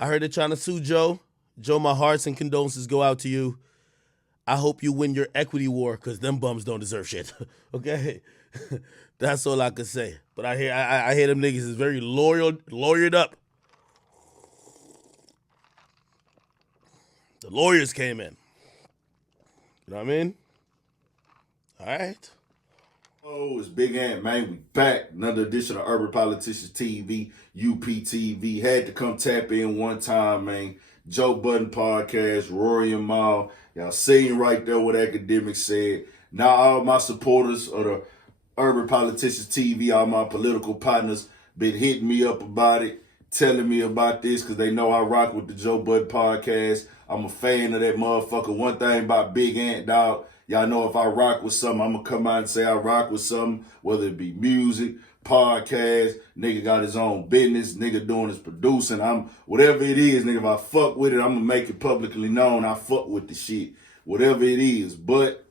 I heard they're trying to sue Joe. Joe, my hearts and condolences go out to you. I hope you win your equity war because them bums don't deserve shit. Okay? That's all I can say. But I hear them niggas is very lawyered up. The lawyers came in. You know what I mean? All right. Oh, it's Big Ant, man. We back. Another edition of Urban Politicians TV, UPTV. Had to come tap in one time, man. Joe Budden Podcast, Rory and Mal. Y'all seen right there what Akademiks said. Now all my supporters of the Urban Politicians TV, all my political partners, been hitting me up about it, telling me about this because they know I rock with the Joe Budden Podcast. I'm a fan of that motherfucker. One thing about Big Ant, dog, y'all know if I rock with something, I'm going to come out and say I rock with something, whether it be music, podcast, nigga got his own business, nigga doing his producing. Whatever it is, nigga, if I fuck with it, I'm going to make it publicly known. I fuck with the shit, whatever it is. But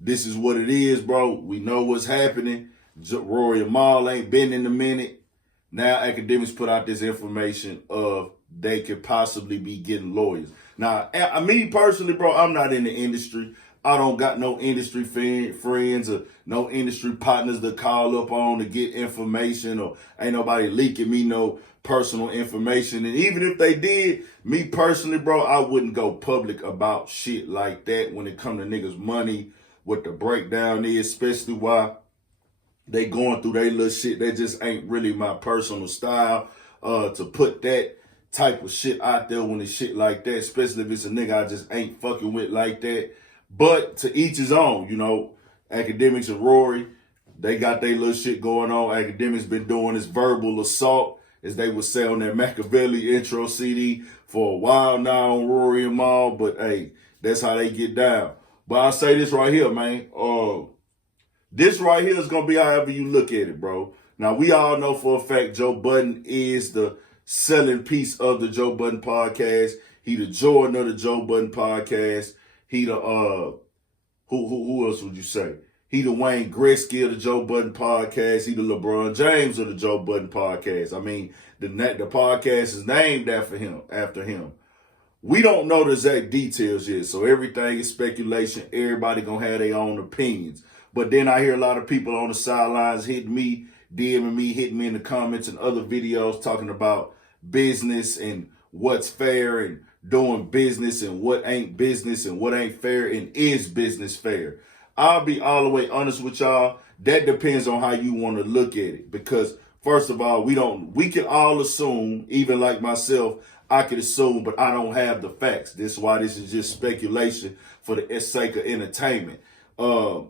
this is what it is, bro. We know what's happening. Rory and Mal ain't been in a minute. Now Akademiks put out this information of they could possibly be getting lawyers. Now, me personally, bro, I'm not in the industry. I don't got no industry friends or no industry partners to call up on to get information, or ain't nobody leaking me no personal information. And even if they did, me personally, bro, I wouldn't go public about shit like that when it come to niggas' money, what the breakdown is, especially why they going through their little shit. That just ain't really my personal style to put that type of shit out there when it's shit like that, especially if it's a nigga I just ain't fucking with like that. But to each his own, you know. Akademiks and Rory, they got their little shit going on. Akademiks been doing this verbal assault, as they would say on that Machiavelli intro CD, for a while now on Rory and Mal. But hey, that's how they get down. But I'll say this right here, man. This right here is gonna be however you look at it, bro. Now we all know for a fact Joe Budden is the selling piece of the Joe Budden Podcast. He the Jordan of the Joe Budden Podcast. He the who else would you say? He the Wayne Gretzky of the Joe Budden Podcast. He the LeBron James of the Joe Budden Podcast. I mean, the podcast is named after him. We don't know the exact details yet, so everything is speculation. Everybody gonna have their own opinions. But then I hear a lot of people on the sidelines hitting me, DMing me, hitting me in the comments and other videos talking about business and what's fair and doing business and what ain't business and what ain't fair and is business fair. I'll be all the way honest with y'all. That depends on how you want to look at it. Because first of all, we can all assume, even like myself, I could assume, but I don't have the facts. This is why this is just speculation for the sake of entertainment. Nigga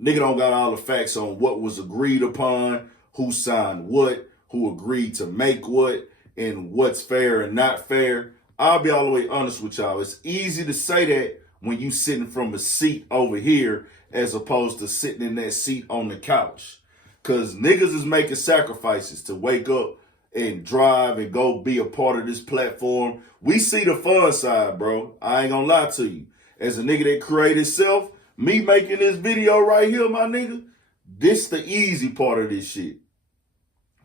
don't got all the facts on what was agreed upon, who signed what, who agreed to make what, and what's fair and not fair. I'll be all the way honest with y'all. It's easy to say that when you sitting from a seat over here as opposed to sitting in that seat on the couch. Because niggas is making sacrifices to wake up and drive and go be a part of this platform. We see the fun side, bro. I ain't gonna lie to you. As a nigga that created self, me making this video right here, my nigga, this the easy part of this shit.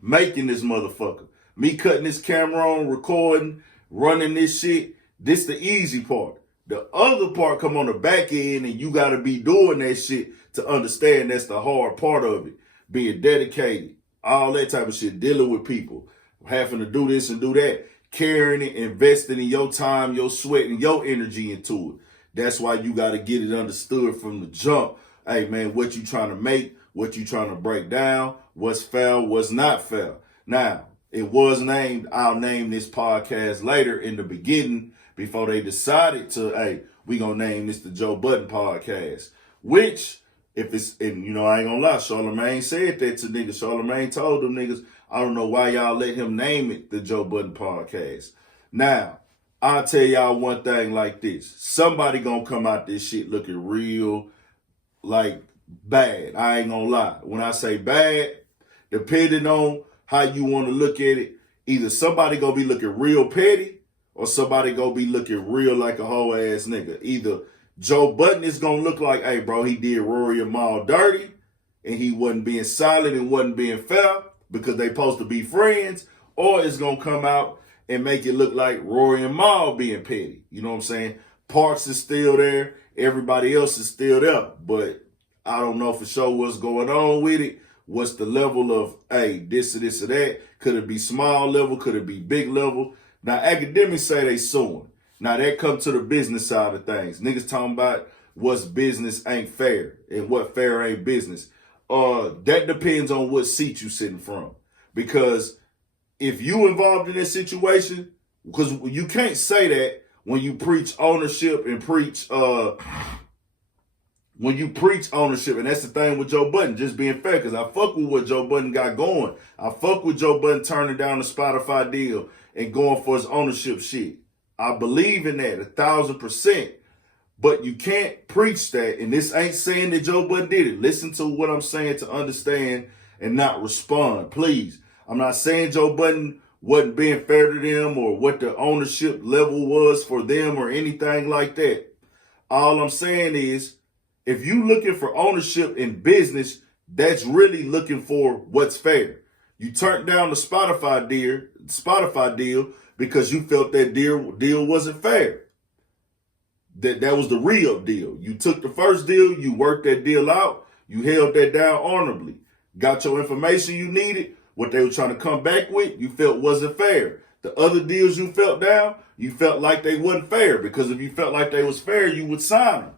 Making this motherfucker. Me cutting this camera on, recording, running this shit, this the easy part. The other part come on the back end, and you got to be doing that shit to understand that's the hard part of it. Being dedicated, all that type of shit, dealing with people, having to do this and do that, carrying it, investing in your time, your sweat, and your energy into it. That's why you got to get it understood from the jump. Hey, man, what you trying to make, what you trying to break down, what's fair, what's not fair. Now, it was named, I'll name this podcast later in the beginning before they decided to, hey, we gonna name this the Joe Budden Podcast. Which, if it's, and you know, I ain't gonna lie, Charlemagne said that to niggas. Charlemagne told them niggas, I don't know why y'all let him name it the Joe Budden Podcast. Now, I'll tell y'all one thing like this. Somebody gonna come out this shit looking real, like, bad. I ain't gonna lie. When I say bad, depending on how you want to look at it, either somebody gonna be looking real petty or somebody gonna be looking real like a whole ass nigga. Either Joe Budden is gonna look like, hey bro, he did Rory and Mal dirty and he wasn't being solid and wasn't being fair because they supposed to be friends, or it's gonna come out and make it look like Rory and Mal being petty. You know what I'm saying? Parks is still there. Everybody else is still there. But I don't know for sure what's going on with it. What's the level of, hey, this or this or that? Could it be small level? Could it be big level? Now, Akademiks say they suing. Now, that comes to the business side of things. Niggas talking about what's business ain't fair and what fair ain't business. That depends on what seat you sitting from. Because if you involved in that situation, because you can't say that when you preach ownership and preach when you preach ownership, and that's the thing with Joe Budden, just being fair, because I fuck with what Joe Budden got going. I fuck with Joe Budden turning down the Spotify deal and going for his ownership shit. I believe in that 1,000%. But you can't preach that, and this ain't saying that Joe Budden did it. Listen to what I'm saying to understand and not respond, please. I'm not saying Joe Budden wasn't being fair to them or what the ownership level was for them or anything like that. All I'm saying is, if you looking for ownership in business, that's really looking for what's fair. You turned down the Spotify deal because you felt that deal wasn't fair. That was the re-up deal. You took the first deal, you worked that deal out, you held that down honorably, got your information you needed. What they were trying to come back with, you felt wasn't fair. The other deals you felt down, you felt like they wasn't fair, because if you felt like they was fair, you would sign them.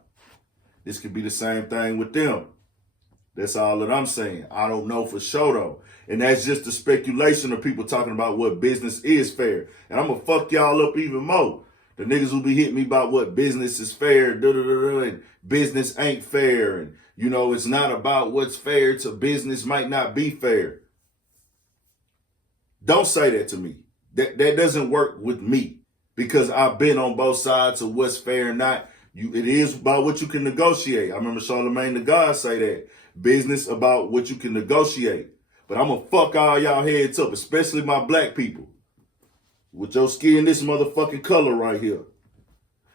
This could be the same thing with them. That's all that I'm saying. I don't know for sure though. And that's just the speculation of people talking about what business is fair. And I'm going to fuck y'all up even more. The niggas will be hitting me about what business is fair, and business ain't fair. And, you know, it's not about what's fair to business might not be fair. Don't say that to me. That doesn't work with me, because I've been on both sides of what's fair and not. It is about what you can negotiate. I remember Charlemagne the God say that. Business about what you can negotiate. But I'm going to fuck all y'all heads up, especially my black people. With your skin this motherfucking color right here.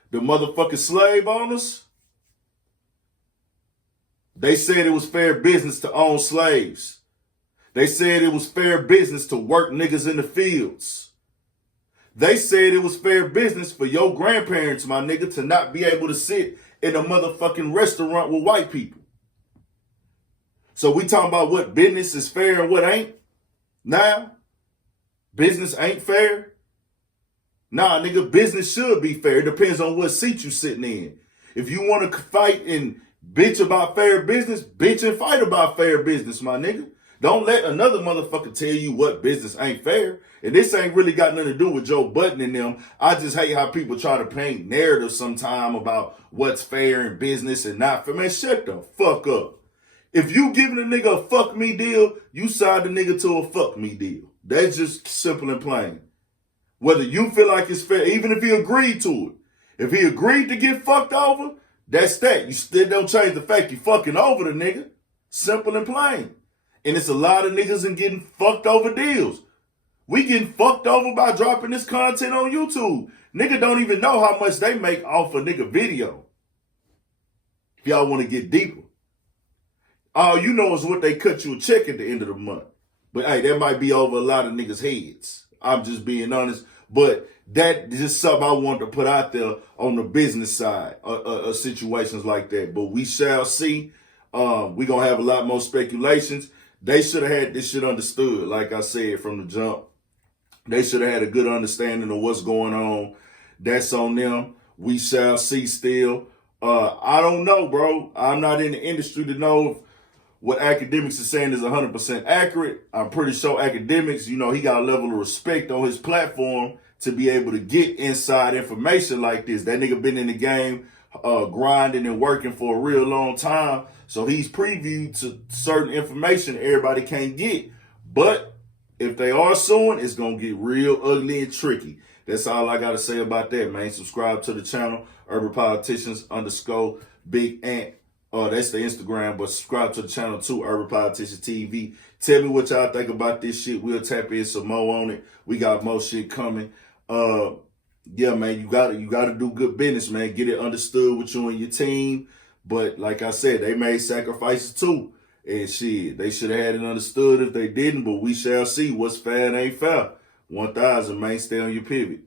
The motherfucking slave owners, they said it was fair business to own slaves. They said it was fair business to work niggas in the fields. They said it was fair business for your grandparents, my nigga, to not be able to sit in a motherfucking restaurant with white people. So we talking about what business is fair and what ain't? Now, business ain't fair? Nah, nigga, business should be fair. It depends on what seat you sitting in. If you want to fight and bitch about fair business, bitch and fight about fair business, my nigga. Don't let another motherfucker tell you what business ain't fair. And this ain't really got nothing to do with Joe Budden and them. I just hate how people try to paint narratives sometime about what's fair in business and not fair. Man, shut the fuck up. If you giving a nigga a fuck me deal, you sign the nigga to a fuck me deal. That's just simple and plain. Whether you feel like it's fair, even if he agreed to it. If he agreed to get fucked over, that's that. You still don't change the fact you fucking over the nigga. Simple and plain. And it's a lot of niggas in getting fucked over deals. We getting fucked over by dropping this content on YouTube. Nigga don't even know how much they make off a nigga video. If y'all want to get deeper. All you know is what they cut you a check at the end of the month. But hey, that might be over a lot of niggas' heads. I'm just being honest. But that is just something I want to put out there on the business side of situations like that. But we shall see. We're going to have a lot more speculations. They should have had this shit understood, like I said, from the jump. They should have had a good understanding of what's going on. That's on them. We shall see still. I don't know, bro. I'm not in the industry to know if what Akademiks is saying is 100% accurate. I'm pretty sure Akademiks, you know, he got a level of respect on his platform to be able to get inside information like this. That nigga been in the game grinding and working for a real long time. So he's previewed to certain information everybody can't get. But if they are suing, it's going to get real ugly and tricky. That's all I got to say about that, man. Subscribe to the channel, Urban Politicians _ Big Ant. That's the Instagram, but subscribe to the channel too, Urban Politicians TV. Tell me what y'all think about this shit. We'll tap in some more on it. We got more shit coming. Yeah, man, you gotta do good business, man. Get it understood with you and your team. But like I said, they made sacrifices too. And shit, they should have had it understood if they didn't, but we shall see what's fair and ain't fair. 1000, man. Stay on your pivot.